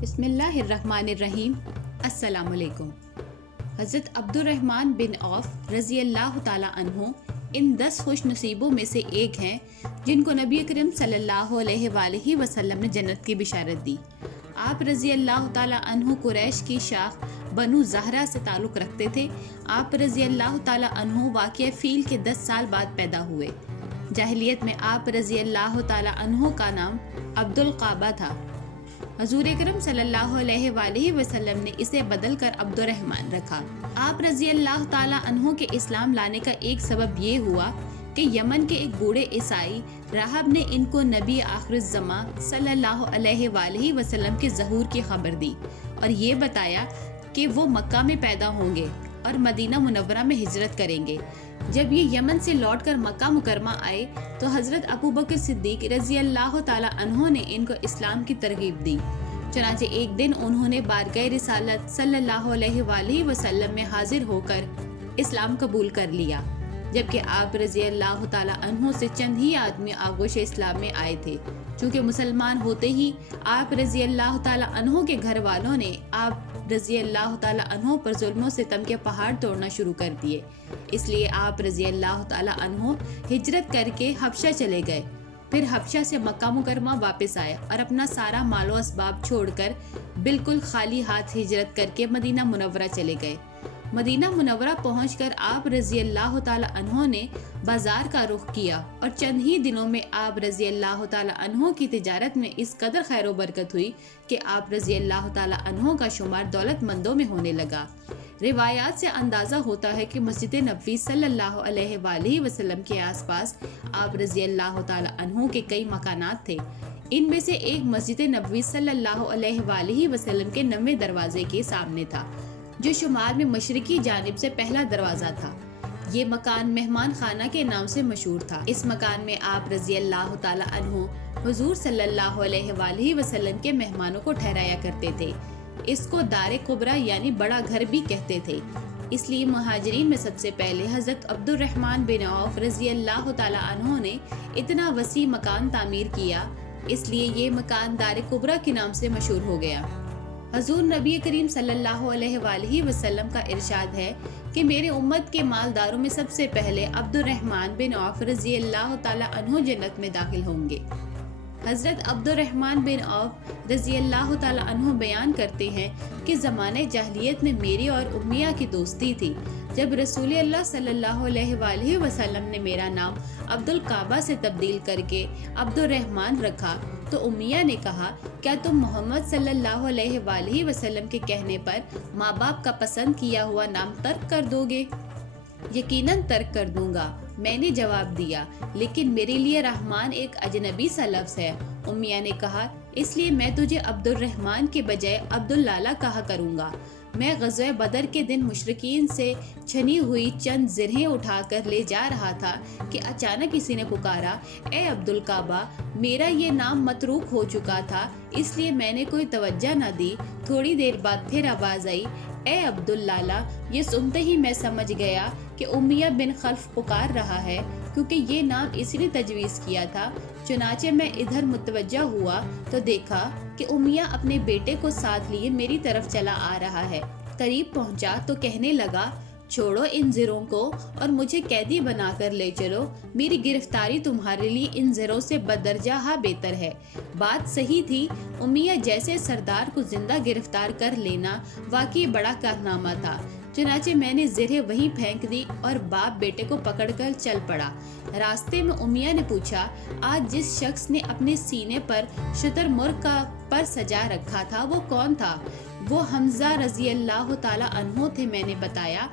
بسم اللہ الرحمن الرحیم۔ السلام علیکم۔ حضرت عبد الرحمن بن عوف رضی اللہ تعالیٰ عنہ ان 10 خوش نصیبوں میں سے ایک ہیں جن کو نبی کریم صلی اللہ علیہ وآلہ وسلم نے جنت کی بشارت دی۔ آپ رضی اللہ تعالیٰ عنہ قریش کی شاخ بنو زہرہ سے تعلق رکھتے تھے۔ آپ رضی اللہ تعالیٰ عنہ واقعہ فیل کے 10 سال بعد پیدا ہوئے۔ جاہلیت میں آپ رضی اللہ تعالیٰ عنہ کا نام عبد القعبہ تھا۔ حضور اکرم صلی اللہ علیہ وآلہ وسلم نے اسے بدل کر عبد الرحمن رکھا۔ آپ رضی اللہ تعالیٰ عنہ کے اسلام لانے کا ایک سبب یہ ہوا کہ یمن کے ایک بوڑھے عیسائی راہب نے ان کو نبی آخر الزماں صلی اللہ علیہ وآلہ وسلم کے ظہور کی خبر دی اور یہ بتایا کہ وہ مکہ میں پیدا ہوں گے اور مدینہ منورہ میں ہجرت کریں گے۔ جب یہ یمن سے لوٹ کر مکہ مکرمہ آئے تو حضرت ابو بکر صدیق رضی اللہ تعالیٰ عنہ نے ان کو اسلام کی ترغیب دی۔ چنانچہ ایک دن انہوں نے بارگاہ رسالت صلی اللہ علیہ وآلہ وسلم میں حاضر ہو کر اسلام قبول کر لیا، جبکہ آپ رضی اللہ تعالیٰ عنہ سے چند ہی آدمی آغوش اسلام میں آئے تھے۔ چونکہ مسلمان ہوتے ہی آپ رضی اللہ تعالیٰ عنہ کے گھر والوں نے آپ رضی اللہ تعالیٰ عنہ پر ظلم و ستم کے پہاڑ توڑنا شروع کر دیے، اس لیے آپ رضی اللہ تعالیٰ عنہ ہجرت کر کے حبشہ چلے گئے۔ پھر حبشہ سے مکہ مکرمہ واپس آئے اور اپنا سارا مال و اسباب چھوڑ کر بالکل خالی ہاتھ ہجرت کر کے مدینہ منورہ چلے گئے۔ مدینہ منورہ پہنچ کر آپ رضی اللہ تعالیٰ عنہ نے بازار کا رخ کیا اور چند ہی دنوں میں آپ رضی اللہ تعالیٰ عنہ کی تجارت میں اس قدر خیر و برکت ہوئی کہ آپ رضی اللہ تعالیٰ عنہ کا شمار دولت مندوں میں ہونے لگا۔ روایات سے اندازہ ہوتا ہے کہ مسجد نبوی صلی اللہ علیہ وآلہ وسلم کے آس پاس آپ رضی اللہ تعالیٰ عنہ کے کئی مکانات تھے۔ ان میں سے ایک مسجد نبوی صلی اللہ علیہ وآلہ وسلم کے 9ویں دروازے کے سامنے تھا، جو شمال میں مشرقی جانب سے پہلا دروازہ تھا۔ یہ مکان مہمان خانہ کے نام سے مشہور تھا۔ اس مکان میں آپ رضی اللہ تعالیٰ عنہ حضور صلی اللہ علیہ وآلہ وسلم کے مہمانوں کو ٹھہرایا کرتے تھے۔ اس کو دار کبریٰ یعنی بڑا گھر بھی کہتے تھے، اس لیے مہاجرین میں سب سے پہلے حضرت عبد الرحمن بن عوف رضی اللہ تعالیٰ عنہ نے اتنا وسیع مکان تعمیر کیا، اس لیے یہ مکان دار کبریٰ کے نام سے مشہور ہو گیا۔ حضور نبی کریم صلی اللہ علیہ وآلہ وسلم کا ارشاد ہے کہ میرے امت کے مالداروں میں سب سے پہلے عبد الرحمن بن عوف رضی اللہ تعالیٰ عنہ جنت میں داخل ہوں گے۔ حضرت عبد الرحمن بن عوف رضی اللہ تعالیٰ عنہ بیان کرتے ہیں کہ زمانے جاہلیت میں میری اور امیہ کی دوستی تھی۔ جب رسول اللہ صلی اللہ علیہ وآلہ وسلم نے میرا نام عبد القعبہ سے تبدیل کر کے عبد الرحمن رکھا تو امیہ نے کہا، کیا تم محمد صلی اللہ علیہ وآلہ وسلم کے کہنے پر ماں باپ کا پسند کیا ہوا نام ترک کر دو گے؟ یقیناً ترک کر دوں گا، میں نے جواب دیا، لیکن میرے لیے رحمان ایک اجنبی سا لفظ ہے۔ امیہ نے کہا، اس لیے میں تجھے عبد الرحمن کے بجائے عبداللہ کہا کروں گا۔ میں غزوہ بدر کے دن مشرکین سے چھنی ہوئی چند زرہیں اٹھا کر لے جا رہا تھا کہ اچانک کسی نے پکارا، اے عبد القعبہ! میرا یہ نام متروک ہو چکا تھا، اس لیے میں نے کوئی توجہ نہ دی۔ تھوڑی دیر بعد پھر آواز آئی، اے عبداللہ! یہ سنتے ہی میں سمجھ گیا کہ امیہ بن خلف پکار رہا ہے، کیونکہ یہ نام اسی نے تجویز کیا تھا۔ چنانچہ میں ادھر متوجہ ہوا تو دیکھا کہ امیہ اپنے بیٹے کو ساتھ لیے میری طرف چلا آ رہا ہے۔ قریب پہنچا تو کہنے لگا، چھوڑو ان زروں کو اور مجھے قیدی بنا کر لے چلو، میری گرفتاری تمہارے لیے ان زروں سے بدرجہ بہتر ہے۔ بات صحیح تھی، امیہ جیسے سردار کو زندہ گرفتار کر لینا واقعی بڑا کارنامہ تھا۔ چنانچہ میں نے زرہیں وہیں پھینک دی اور باپ بیٹے کو پکڑ کر چل پڑا۔ راستے میں امیہ نے پوچھا، آج جس شخص نے اپنے سینے پر شتر مرغ کا پر سجا رکھا تھا وہ کون تھا؟ وہ حمزہ رضی اللہ تعالیٰ عنہ تھے، میں نے بتایا۔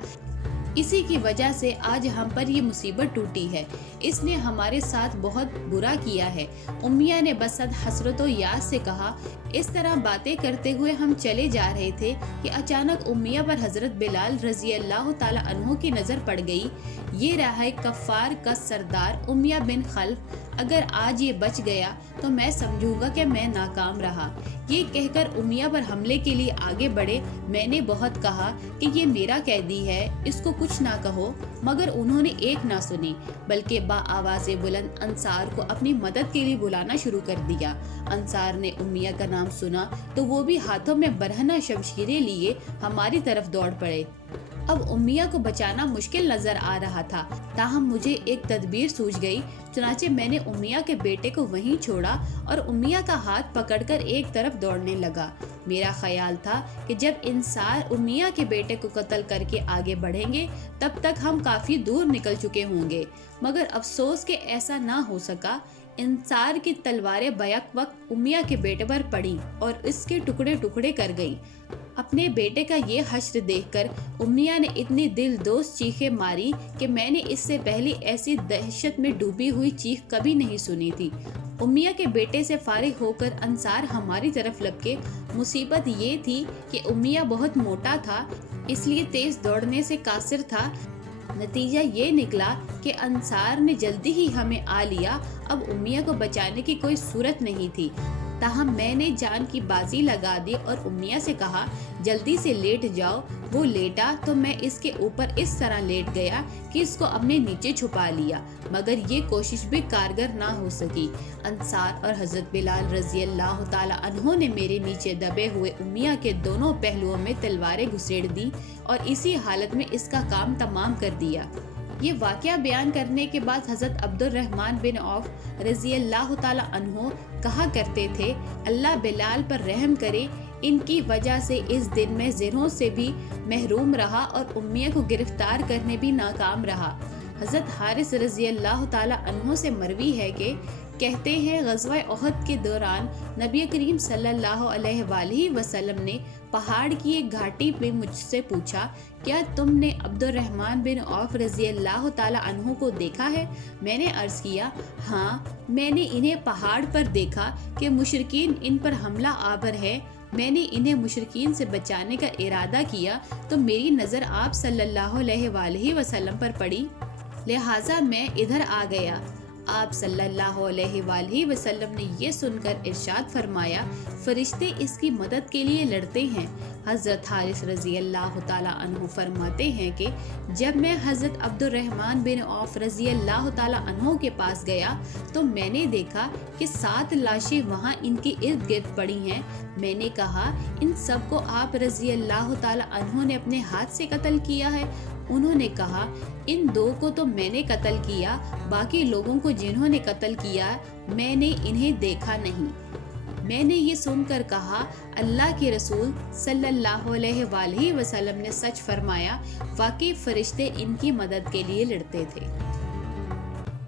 اسی کی وجہ سے آج ہم پر یہ مصیبت ٹوٹی ہے، اس نے ہمارے ساتھ بہت برا کیا ہے۔ امیہ نے بصد حسرت و یاس سے کہا۔ اس طرح باتیں کرتے ہوئے ہم چلے جا رہے تھے کہ اچانک امیہ پر حضرت بلال رضی اللہ تعالیٰ عنہ کی نظر پڑ گئی۔ یہ رہا کفار کا سردار امیہ بن خلف اگر آج یہ بچ گیا تو میں سمجھوں گا کہ میں ناکام رہا۔ یہ کہہ کر امیہ پر حملے کے لیے آگے بڑھے۔ میں نے بہت کہا کہ یہ میرا قیدی ہے، اس کو کچھ نہ کہو، مگر انہوں نے ایک نہ سنی، بلکہ با آواز بلند انصار کو اپنی مدد کے لیے بلانا شروع کر دیا۔ انصار نے امیہ کا نام سنا تو وہ بھی ہاتھوں میں برہنہ شمشیریں لیے ہماری طرف دوڑ پڑے۔ اب امیہ کو بچانا مشکل نظر آ رہا تھا، تاہم مجھے ایک تدبیر سوجھ گئی۔ چنانچہ میں نے امیہ کے بیٹے کو وہیں چھوڑا اور امیہ کا ہاتھ پکڑ کر ایک طرف دوڑنے لگا۔ میرا خیال تھا کہ جب انصار امیہ کے بیٹے کو قتل کر کے آگے بڑھیں گے تب تک ہم کافی دور نکل چکے ہوں گے، مگر افسوس کہ ایسا نہ ہو سکا۔ انصار کی تلواریں بیک وقت امیہ کے بیٹے پر پڑی اور اس کے ٹکڑے ٹکڑے کر گئی۔ اپنے بیٹے کا یہ حشر دیکھ کر امیہ نے اتنی دل دوست چیخیں ماری کہ میں نے اس سے پہلے ایسی دہشت میں ڈوبی ہوئی چیخ کبھی نہیں سنی تھی۔ امیہ کے بیٹے سے فارغ ہو کر انصار ہماری طرف لپکے۔ مصیبت یہ تھی کہ امیہ بہت موٹا تھا، اس لیے تیز دوڑنے سے قاصر تھا۔ نتیجہ یہ نکلا کہ انصار نے جلدی ہی ہمیں آ لیا۔ اب امیہ کو بچانے کی کوئی صورت نہیں تھی، تاہم میں نے جان کی بازی لگا دی اور امیہ سے کہا جلدی سے لیٹ جاؤ۔ وہ لیٹا تو میں اس کے اوپر اس طرح لیٹ گیا کہ اس کو اپنے نیچے چھپا لیا، مگر یہ کوشش بھی کارگر نہ ہو سکی۔ انصار اور حضرت بلال رضی اللہ تعالیٰ عنہ نے میرے نیچے دبے ہوئے امیہ کے دونوں پہلوؤں میں تلواریں گھسیڑ دی اور اسی حالت میں اس کا کام تمام کر دیا۔ یہ واقعہ بیان کرنے کے بعد حضرت عبد الرحمن بن عوف رضی اللہ تعالیٰ عنہ کہا کرتے تھے، اللہ بلال پر رحم کرے، ان کی وجہ سے اس دن میں زرہوں سے بھی محروم رہا اور امیہ کو گرفتار کرنے بھی ناکام رہا۔ حضرت حارث رضی اللہ تعالیٰ عنہ سے مروی ہے کہ کہتے ہیں غزوہ احد کے دوران نبی کریم صلی اللہ علیہ وآلہ وسلم نے پہاڑ کی ایک گھاٹی پہ مجھ سے پوچھا، کیا تم نے عبد الرحمن بن عوف رضی اللہ تعالیٰ عنہ کو دیکھا ہے؟ میں نے عرض کیا، ہاں، میں نے انہیں پہاڑ پر دیکھا کہ مشرکین ان پر حملہ آور ہے۔ میں نے انہیں مشرکین سے بچانے کا ارادہ کیا تو میری نظر آپ صلی اللہ علیہ وآلہ وسلم پر پڑی، لہٰذا میں ادھر آ گیا۔ آپ صلی اللہ علیہ وآلہ وسلم نے یہ سن کر ارشاد فرمایا، فرشتے اس کی مدد کے لیے لڑتے ہیں۔ حضرت حارث رضی اللہ تعالیٰ عنہ فرماتے ہیں کہ جب میں حضرت عبد الرحمن بن عوف رضی اللہ تعالیٰ عنہ کے پاس گیا تو میں نے دیکھا کہ 7 لاشیں وہاں ان کے ارد گرد پڑی ہیں۔ میں نے کہا، ان سب کو آپ رضی اللہ تعالیٰ عنہ نے اپنے ہاتھ سے قتل کیا ہے؟ انہوں نے کہا، ان 2 کو تو میں نے قتل کیا، باقی لوگوں کو جنہوں نے قتل کیا میں نے انہیں دیکھا نہیں۔ میں نے یہ سن کر کہا، اللہ کے رسول صلی اللہ علیہ وآلہ وسلم نے سچ فرمایا، واقعی فرشتے ان کی مدد کے لیے لڑتے تھے۔